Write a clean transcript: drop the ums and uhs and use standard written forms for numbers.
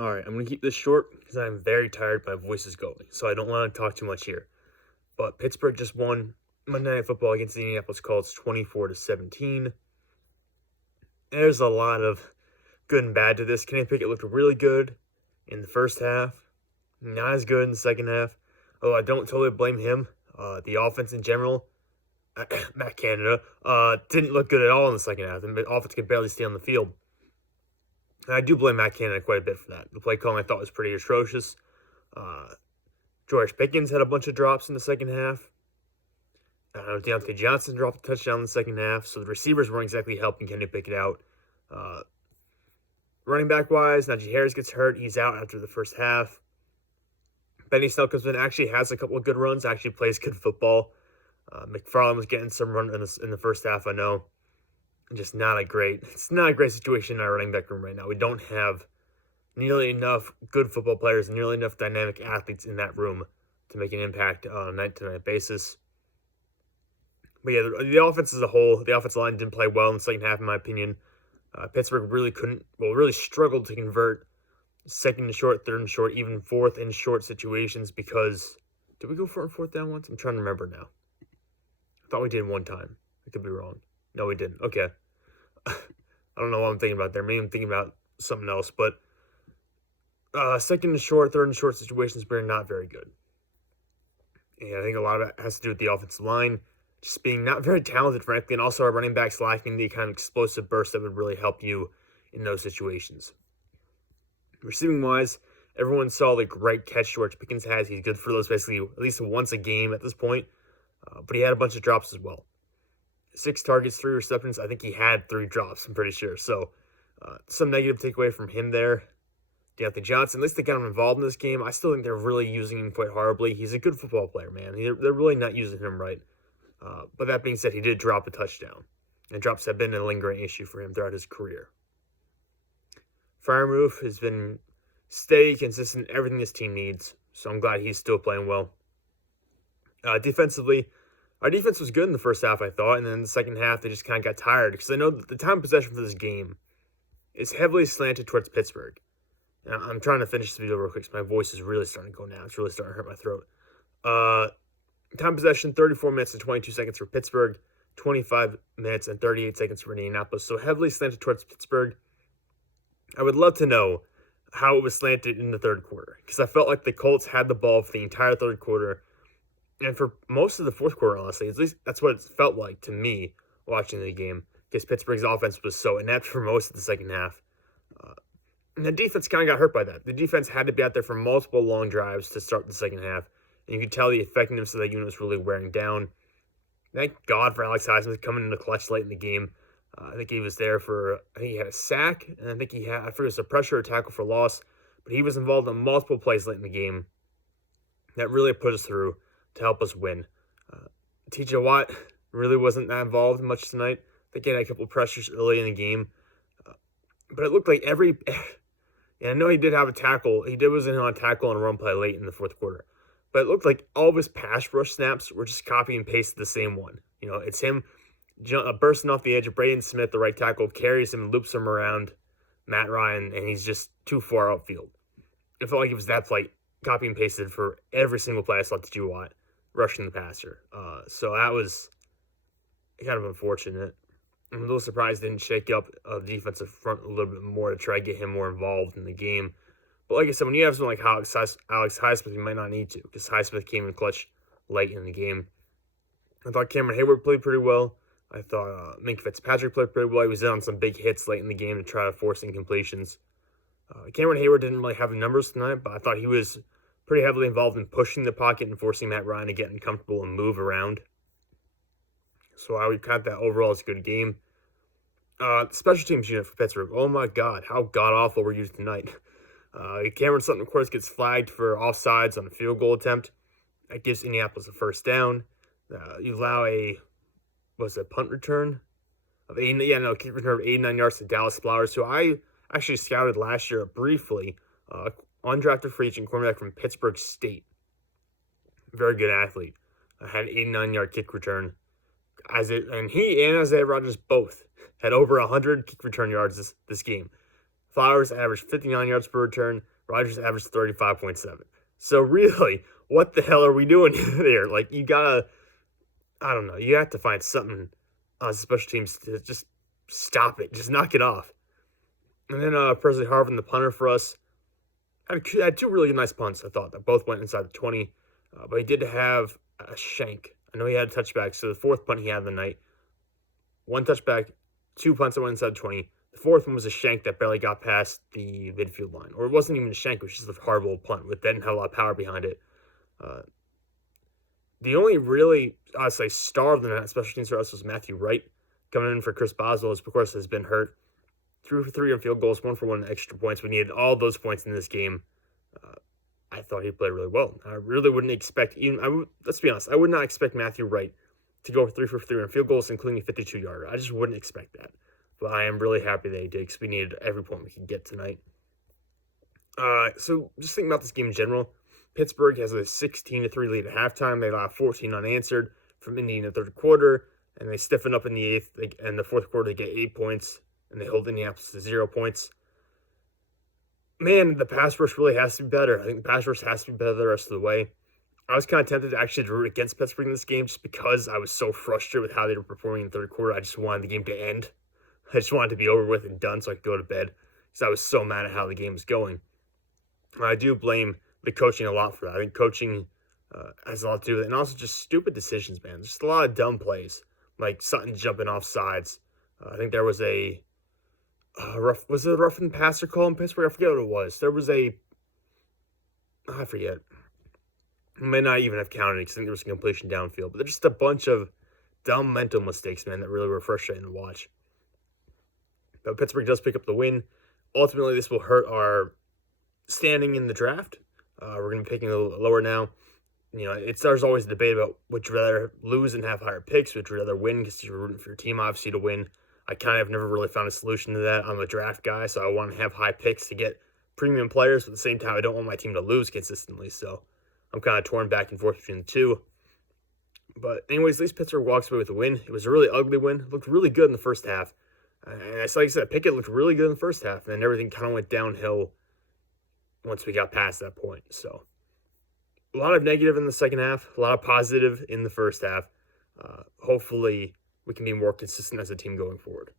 All right, I'm going to keep this short because I'm very tired. My voice is going, so I don't want to talk too much here. But Pittsburgh just won Monday Night Football against the Indianapolis Colts 24-17. There's a lot of good and bad to this. Kenny Pickett looked really good in the first half, not as good in the second half. Although I don't totally blame him. The offense in general, Matt Canada, didn't look good at all in the second half. The offense could barely stay on the field. And I do blame Matt Canada quite a bit for that. The play calling I thought was pretty atrocious. George Pickens had a bunch of drops in the second half. Deontay Johnson dropped a touchdown in the second half, so the receivers weren't exactly helping Kenny Pickett out. Running back wise, Najee Harris gets hurt. He's out after the first half. Benny Snell comes in, actually has a couple of good runs, actually plays good football. McFarland was getting some run in the first half, I know. It's not a great situation in our running back room right now. We don't have nearly enough good football players and nearly enough dynamic athletes in that room to make an impact on a night-to-night basis. But yeah, the offense as a whole, the offensive line didn't play well in the second half, in my opinion. Pittsburgh really struggled to convert second and short, third and short, even fourth and short situations because, did we go for fourth down once? I'm trying to remember now. I thought we did one time. I could be wrong. No, we didn't. Okay. I don't know what I'm thinking about there. Maybe I'm thinking about something else, but second and short, third and short situations were not very good. And I think a lot of it has to do with the offensive line just being not very talented, frankly, and also our running backs lacking the kind of explosive burst that would really help you in those situations. Receiving-wise, everyone saw the great catch George Pickens has. He's good for those basically at least once a game at this point, but he had a bunch of drops as well. 6 targets, 3 receptions. I think he had 3 drops, I'm pretty sure. So, some negative takeaway from him there. Deontay Johnson, at least they got him involved in this game. I still think they're really using him quite horribly. He's a good football player, man. They're really not using him right. But that being said, he did drop a touchdown. And drops have been a lingering issue for him throughout his career. Freiermuth has been steady, consistent, everything this team needs. So I'm glad he's still playing well. Defensively, our defense was good in the first half, I thought, and then in the second half, they just kind of got tired because I know that the time of possession for this game is heavily slanted towards Pittsburgh. And I'm trying to finish this video real quick because my voice is really starting to go now. It's really starting to hurt my throat. Time possession, 34 minutes and 22 seconds for Pittsburgh, 25 minutes and 38 seconds for Indianapolis. So heavily slanted towards Pittsburgh. I would love to know how it was slanted in the third quarter because I felt like the Colts had the ball for the entire third quarter. And for most of the fourth quarter, honestly, at least that's what it felt like to me watching the game because Pittsburgh's offense was so inept for most of the second half. And the defense kind of got hurt by that. The defense had to be out there for multiple long drives to start the second half. And you could tell the effectiveness of that unit was really wearing down. Thank God for Alex Highsmith coming in the clutch late in the game. I think he was there I think he had a sack, and I think I forget it was a pressure or tackle for loss. But he was involved in multiple plays late in the game that really put us through to help us win. TJ Watt really wasn't that involved much tonight. I think he had a couple of pressures early in the game. But it looked like and I know he did have a tackle. He was in on a tackle and a run play late in the fourth quarter. But it looked like all of his pass rush snaps were just copy and paste the same one. You know, it's him bursting off the edge of Braden Smith, the right tackle, carries him and loops him around Matt Ryan, and he's just too far outfield. It felt like it was that play, copy and pasted for every single play I saw TJ Watt rushing the passer. So that was kind of unfortunate. I'm a little surprised they didn't shake up the defensive front a little bit more to try to get him more involved in the game. But like I said, when you have someone like Alex Highsmith, you might not need to because Highsmith came in clutch late in the game. I thought Cameron Hayward played pretty well. I thought Minka Fitzpatrick played pretty well. He was in on some big hits late in the game to try to force incompletions. Cameron Hayward didn't really have the numbers tonight, but I thought he was pretty heavily involved in pushing the pocket and forcing Matt Ryan to get uncomfortable and move around. So I would count that overall as a good game. Special teams unit for Pittsburgh. Oh my God, how god-awful were you tonight? Cameron Sutton, of course, gets flagged for offsides on a field goal attempt. That gives Indianapolis a first down. You allow a punt return? Kick return of 89 yards to Dallas Flowers, who I actually scouted last year briefly. Undrafted free agent cornerback from Pittsburgh State. Very good athlete. Had an 89-yard kick return. And he and Isaiah Rodgers both had over 100 kick return yards this game. Flowers averaged 59 yards per return. Rodgers averaged 35.7. So really, what the hell are we doing there? Like, you gotta, I don't know, you have to find something on special teams to just stop it. Just knock it off. And then Presley Harvin, the punter for us, had two really nice punts, I thought, that both went inside the 20. But he did have a shank. I know he had a touchback, so the fourth punt he had of the night. One touchback, two punts that went inside the 20. The fourth one was a shank that barely got past the midfield line. Or it wasn't even a shank, it was just a horrible punt with didn't have a lot of power behind it. The only really, I'd say, star of the night, special teams for us, was Matthew Wright. Coming in for Chris Boswell, of course, has been hurt. 3 for 3 on field goals, 1 for 1 extra points. We needed all those points in this game. I thought he played really well. I really wouldn't expect, let's be honest, I would not expect Matthew Wright to go 3 for 3 on field goals, including a 52-yarder. I just wouldn't expect that. But I am really happy that he did because we needed every point we could get tonight. So just thinking about this game in general, Pittsburgh has a 16-3 lead at halftime. They allowed 14 unanswered from Indy in the third quarter, and they stiffen up in the eighth. And the fourth quarter, they get 8 points, and they hold Indianapolis to 0 points. Man, the pass rush really has to be better. I think the pass rush has to be better the rest of the way. I was kind of tempted to actually root against Pittsburgh in this game just because I was so frustrated with how they were performing in the third quarter. I just wanted the game to end. I just wanted to be over with and done so I could go to bed because I was so mad at how the game was going. I do blame the coaching a lot for that. I think coaching has a lot to do with it. And also just stupid decisions, man. Just a lot of dumb plays, like Sutton jumping off sides. I think there was a was it a roughing passer call in Pittsburgh? I forget what it was. There was I forget. I may not even have counted because I think there was a completion downfield. But there's just a bunch of dumb mental mistakes, man, that really were frustrating to watch. But Pittsburgh does pick up the win. Ultimately, this will hurt our standing in the draft. We're going to be picking a little lower now. You know, there's always a debate about would you rather lose and have higher picks, would you rather win because you're rooting for your team, obviously, to win. I kind of never really found a solution to that. I'm a draft guy, so I want to have high picks to get premium players, but at the same time, I don't want my team to lose consistently, so I'm kind of torn back and forth between the two. But anyways, at least Pittsburgh walks away with a win. It was a really ugly win. It looked really good in the first half. And like I said, Pickett looked really good in the first half, and then everything kind of went downhill once we got past that point. So a lot of negative in the second half, a lot of positive in the first half. Hopefully we can be more consistent as a team going forward.